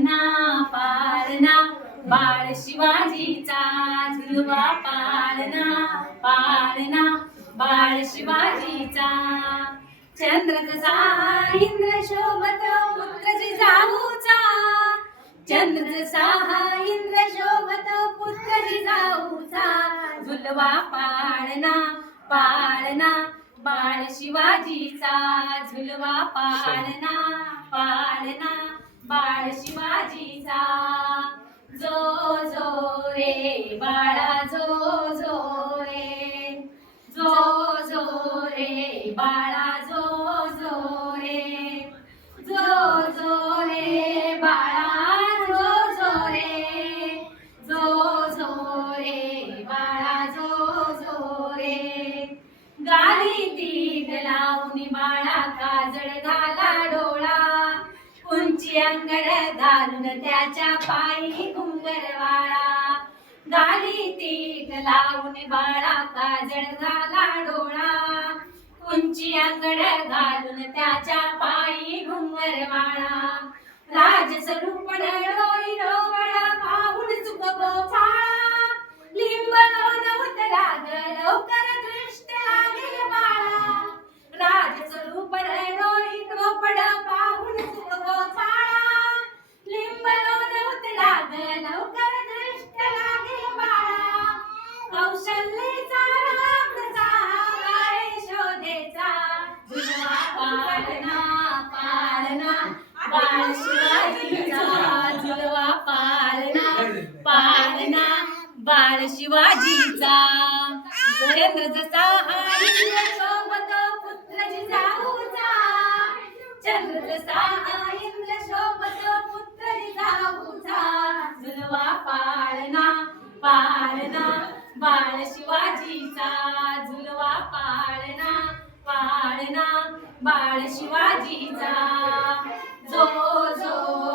पाळणा पाळणा बाळ शिवाजीचा झुलवा पाळणा पाळणा बाळ शिवाजीचा. चंद्र जसा इंद्र शोभत पुत्र जिजाऊचा चंद्र जसा इंद्र शोभत पुत्र जिजाऊचा झुलवा पाळणा पाळणा बाळ शिवाजीचा झुलवा पाळणा पाळणा बाळ शिवाजीचा जो जो रे बाळा जो जो रे. जो जो रे बाळा. अंगड घालून त्याच्या पायी घुंगरवाळा गाली तीट लावून बाळा काजळ घाला डोळा. उंची अंगड घालून त्याच्या पायी घुंगरवाळा राजस्वरूप डोई पालना बाळ शिवाजीचा पालना बाळ शिवाजीचा जयेंद्र जसा हा इंद्र शोभत पुत्र जिजाऊचा चंद्र जसा हा इंद्र शोभत पुत्र जिजाऊचा जुलवा पाळणा पाळणा बाळ शिवाजीचा झुलवा पाळणा पाळणा बाळ शिवाजीचा. जो जो